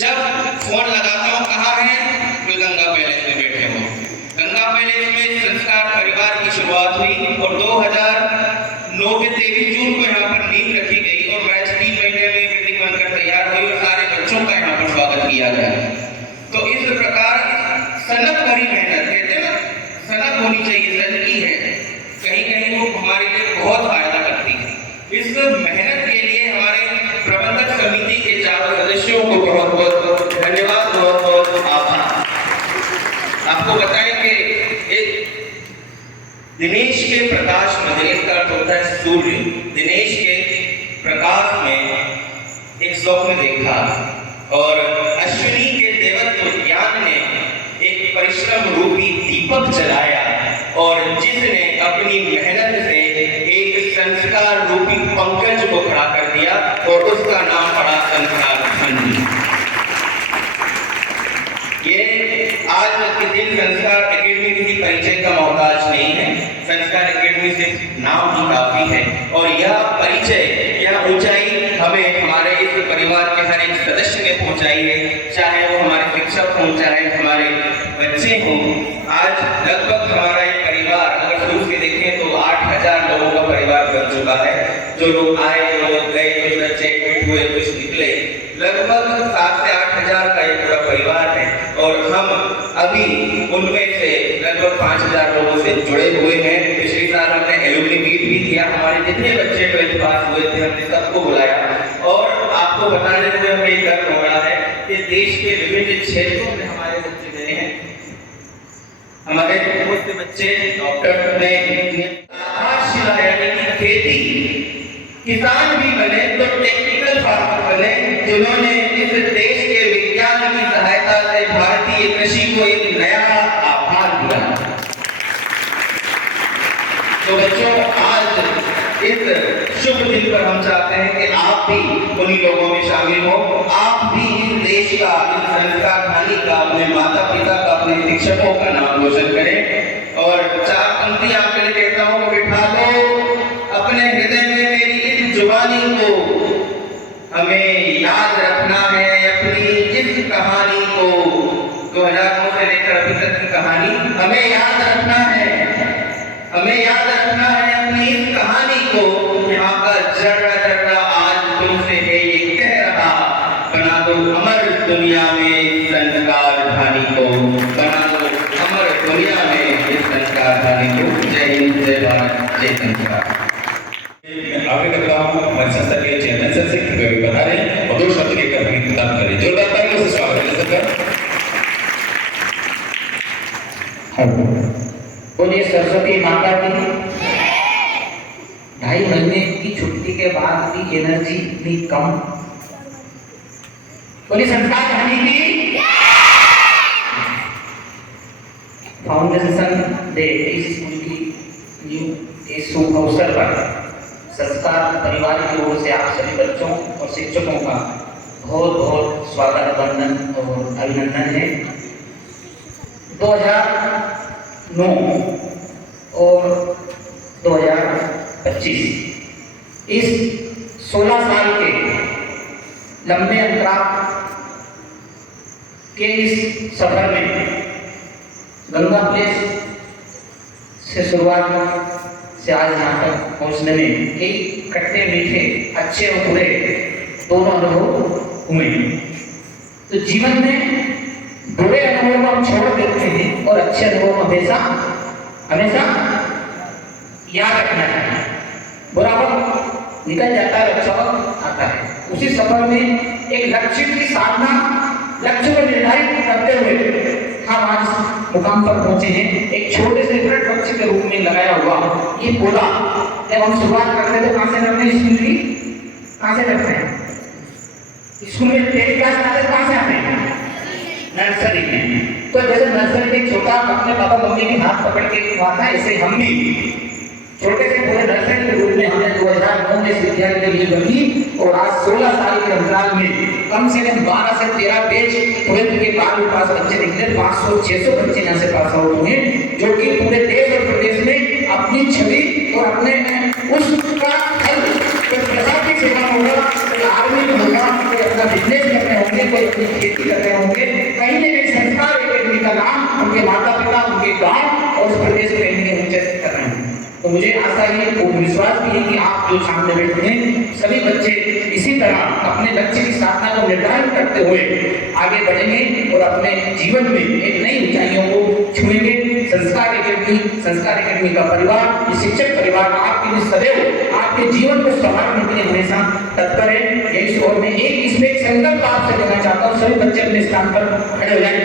जब फोन लगाता हूँ कहाँ है, मैं गंगा पैलेस में बैठे हूँ। गंगा पैलेस में संस्कार परिवार की शुरुआत हुई और 2009 के 23 जून को यहाँ पर नींव रखी गई और मैच 3 महीने में बिल्डिंग बनकर तैयार हुई और सारे बच्चों का यहाँ पर स्वागत किया गया। तो इस प्रकार सनक भरी मेहनत, कहते हैं ना सनक होनी चाहिए, सनकी है, कहीं कहीं वो हमारे लिए बहुत फायदा करती है। इस मेहनत के लिए हमारे प्रबंधक समिति के चारों सदस्यों को बहुत बहुत धन्यवाद, बहुत बहुत आभार। आपको बताएं कि एक दिनेश के प्रकाश में, दिनेश का अर्थ होता है सूर्य, दिनेश के प्रकाश में एक स्वप्न देखा और अश्विनी के देवत्व ज्ञान ने एक परिश्रम रूपी दीपक जलाया और जिसने अपनी मेहनत से एक संस्कार रूपी पंकज को खड़ा कर दिया और उसका नाम पड़ा संस्कार धनी। ये आज के दिन संस्कार एकेडमी किसी परिचय का मोहताज नहीं है। संस्कार एकेडमी से नाम ही काफी है और यह परिचय, यह ऊंचाई हमें हमारे इस परिवार के हर एक सदस्य ने पहुंचाई है, चाहे वो हमारे शिक्षक हों, चाहे हमारे बच्चे हों। आज लगभग हमारा ये परिवार अगर शुरू से देखें तो 8000 लोगों का परिवार बन चुका है। जो लोग आए, जो लोग गए, कुछ बच्चे एडमिट हुए, कुछ निकले, लगभग 7 से 8000 का ये पूरा परिवार है और हम अभी उनमें से लगभग 5000 लोगों से जुड़े हुए हैं। पिछले साल हमने एलुमनी मीट भी किया, हमारे जितने बच्चे 12th पास हुए थे हमने सबको बुलाया और आपको बताने में हमें एक गर्व हो रहा है कि देश के विभिन्न क्षेत्रों में हमारे बच्चे गए हैं। हमारे बहुत से बच्चे डॉक्टर ने, यानी कि खेती, किसान भी बने तो टेक्निकल फार्मर बने, जिन्होंने इस देश के विज्ञान की सहायता से भारतीय कृषि को एक नया आभार दिया। तो बच्चों, आज इस शुभ दिन पर हम चाहते हैं कि आप भी उन्हीं लोगों में शामिल हो, आप भी इस देश का, इस संस्कार धनी का, अपने माता पिता का, अपने शिक्षकों का नाम रोशन करें। और 4 पंक्ति आपके लिए कहता हूँ, बिठा लो अपने हृदय में मेरी इस जुबानी को, हमें याद रखना है अपनी इस कहानी को। 2009 से लेकर अभी तक की कहानी हमें याद रखना है, हमें याद रखना है अपनी इस कहानी को। यहाँ का जर्रा जर्रा आज तुमसे है ये कह रहा, बना दो अमर दुनिया में संस्कार धानी को, बना दो अमर दुनिया में इस संस्कार धानी को। जय हिंद, जय भारत, जय संस्कार। आगे करता हूँ हमारे संस्था के चेयरमैन सर से कृपया बता रहे हैं और 2 शब्द लेकर अपनी किताब करें। जोरदार तालियों से स्वागत है सर। बोलिए सरस्वती माता की। 2.5 महीने की छुट्टी के बाद भी एनर्जी इतनी कम। बोलिए संस्कार धनी की। फाउंडेशन डे इस स्कूल की इस शुभ अवसर पर संस्कार परिवार की ओर से आप सभी बच्चों और शिक्षकों का बहुत बहुत स्वागत, वंदन और अभिनंदन है। 2009 और 2025 इस 16 साल के लंबे अंतराल के इस सफर में गंगा प्लेस से शुरुआत से आज यहाँ तक पहुँचने में कई खट्टे मीठे, अच्छे और बुरे दोनों अनुभव हुए। तो जीवन में बुरे अनुभव को हम छोड़ देते हैं और अच्छे अनुभव को हमेशा हमेशा याद रखना चाहिए। बुरा वक्त निकल जाता है, अच्छा वक्त आता है। उसी सफर में एक लक्ष्य की साधना, लक्ष्य को निर्धारित करते हुए हम आज मुकाम पर पहुंचे हैं। एक छोटे से वृक्ष वृक्ष के रूप में लगाया हुआ ये पौधा जब हम शुरुआत करते हैं तो कहाँ से करते हैं? स्कूल की कहाँ से करते हैं? स्कूल में पहली क्लास आते कहाँ से आते हैं? नर्सरी में। तो जैसे नर्सरी में छोटा अपने पापा मम्मी के हाथ पकड़ के हुआ था, ऐसे हम भी छोटे से पूरे नर्सरी के रूप में हमने 2009 में इस विद्यालय के लिए बनी और आज 16 साल के अंतराल में कम से कम 12 से 13 बैच 12th के बाद भी पास बच्चे निकले। 500-600 बच्चे यहाँ से पास आउट हुए, जो कि पूरे देश और प्रदेश में अपनी छवि और अपने उसका फल प्रशासनिक सेवा होगा, आर्मी में होगा, अपना बिजनेस कोई अपनी खेती कर रहे होंगे, कहीं न कहीं संस्कार एकेडमी का नाम उनके माता पिता, उनके गांव और उस प्रदेश में कहीं न कहीं ऊंचे कर रहे हैं। तो मुझे आशा है और विश्वास भी है कि आप जो सामने बैठे हैं सभी बच्चे इसी तरह अपने लक्ष्य की साधना को निर्धारण करते हुए आगे बढ़ेंगे और अपने जीवन में एक नई ऊंचाइयों को छुएंगे। संस्कार एकेडमी का परिवार, ये शिक्षक परिवार आपके लिए सदैव आपके जीवन को संवारने के लिए हमेशा तत्पर है। यही शोर में इसमें एक संकल्प आपसे देना चाहता हूँ। सभी बच्चे अपने स्थान पर खड़े हो जाएं,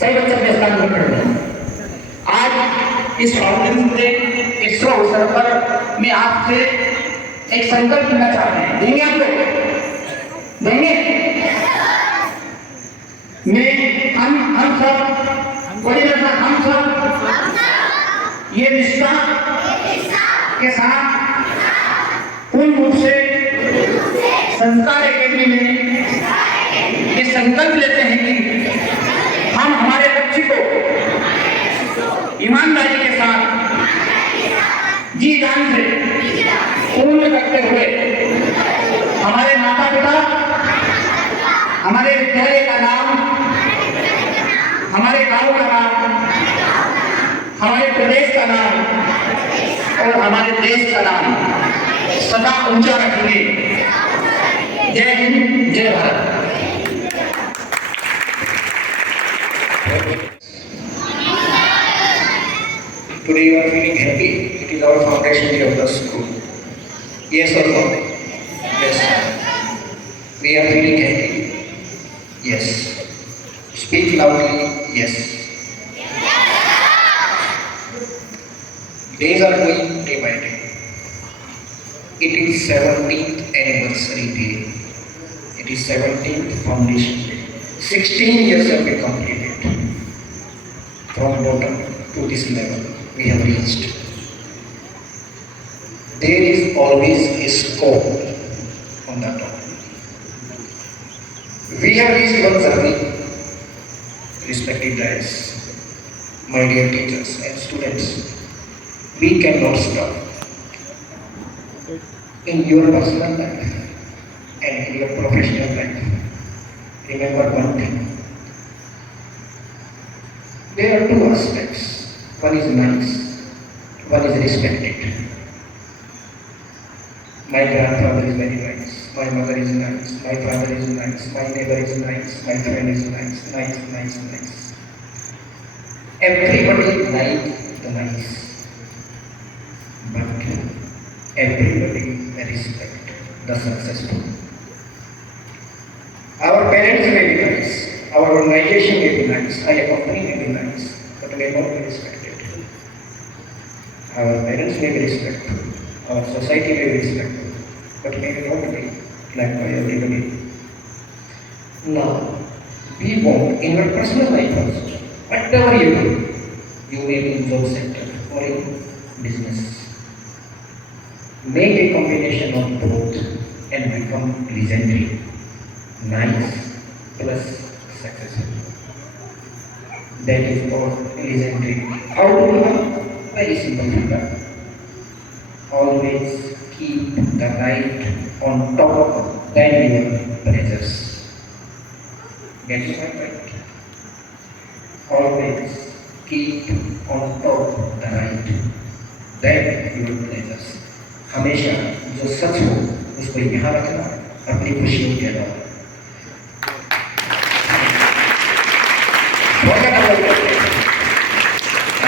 सभी बच्चे अपने स्थान पर खड़े हो जाएं। आज इस फाउंडेशन डे के शुभ अवसर पर मैं आपसे एक संकल्प लेना चाहते हैं। देंगे आप लोग? देंगे? मैं हम सब बोलिए ना, हम सब ये निष्ठा के साथ पूर्ण रूप से संस्कार एकेडमी में ये संकल्प लेते हैं कि हम हमारे लक्ष्य को ईमानदारी के साथ जी जान से पूर्ण करते हुए हमारे माता पिता, हमारे विद्यालय का नाम, हमारे गांव का नाम, हमारे प्रदेश का नाम और हमारे देश का नाम सदा ऊंचा रखेंगे। जय हिंद, जय Bharat. Today you are feeling happy. It is our foundation day of the school. Yes or no? Yes. We are feeling happy. Yes. Speak loudly. Yes. Days are going day by day. It is 17th anniversary day. It is 17th foundation day. 16 years have been completed. From bottom to this level we have reached. There is always a scope on the top. We have reached one journey. Respected guys, my dear teachers and students, we cannot stop. In your personal life and in your professional life, remember one thing. There are two aspects. One is nice, one is respected. My grandfather is very nice, my mother is nice, my father is nice, my neighbor is nice, my friend is nice, nice. Everybody likes the nice, but everybody respects the successful. Our parents may be nice, our organization may be nice, our company may be nice, but may not be respected. Our parents may be respectful, our society may be respectful, but may not be liked by everybody. Now, we want in your personal life also, whatever you do, you may be in job sector or in business. Make a combination of both and become legendary. Nice plus successful. That is called legendary. How to become? Very simple thing. Always keep the right on top than your pleasures. Getting my point? Always keep on top the right than your pleasures. हमेशा जो सच हो उसको यहाँ रखना, अपनी खुशियों के अलावा।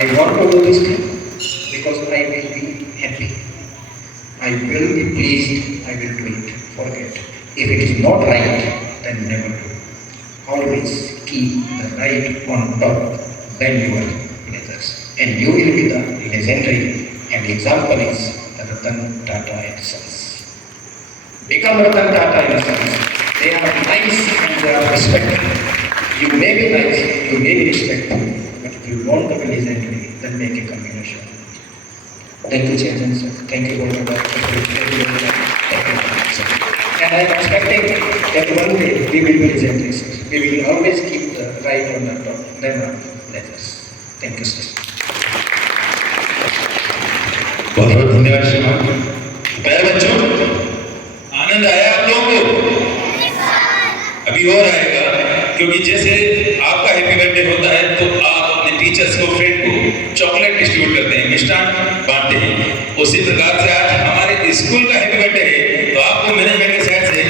I want to do this thing because I will be happy. I will be pleased. I will do it. Forget. If it is not right, then never do. Always keep the right on top than your pleasures, and you will be the legendary. And the example is Ratan Tata and Sons. Become Ratan Tata and Sons. They are nice and they are respectful. You may be nice, you may be respectful, but if you want to be legendary, then make a combination. Thank you, Chairman sir. Thank you for the work. And I am expecting that one day we will be legendary, sir. We will always keep the right on the top, then our pleasures. Thank you, sir. बहुत बहुत धन्यवाद श्रीमान। प्यारे बच्चों, आनंद आया आप लोगों को? अभी और आएगा, क्योंकि जैसे आपका हैप्पी बर्थडे होता है तो आप अपने टीचर्स को, फ्रेंड को चॉकलेट डिस्ट्रीब्यूट करते हैं, मिष्ठान बांटते हैं। उसी प्रकार से आज हमारे स्कूल का हैप्पी बर्थडे है तो आपको मैनेजमेंट के साइड से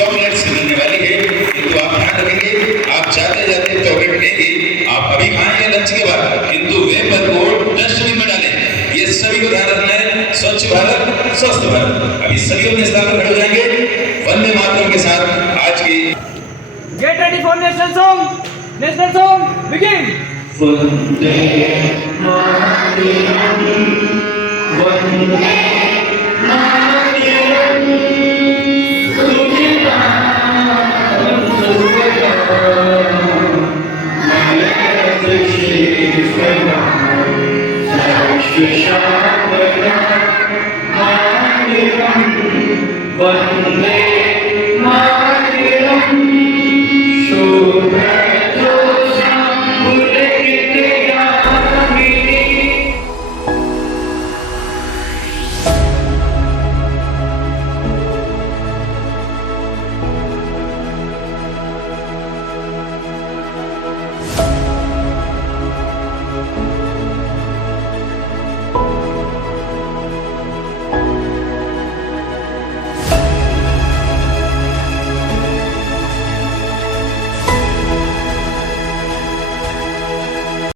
चॉकलेट्स मिलने वाली है, किंतु आप ध्यान रखेंगे, आप जाते जाते चॉकलेट लेंगे, आप अभी खाएंगे लंच के बाद, किंतु वेपर को डस्टबिन में डालें। ये सभी को ध्यान रखना है। स्वच्छ भारत स्वस्थ भारत। अभी सभी अपने स्थान पर खड़े हो जाएंगे वंदे मातरम के साथ। आज की Get ready for national song. National song, begin. Vande Mataram, Vande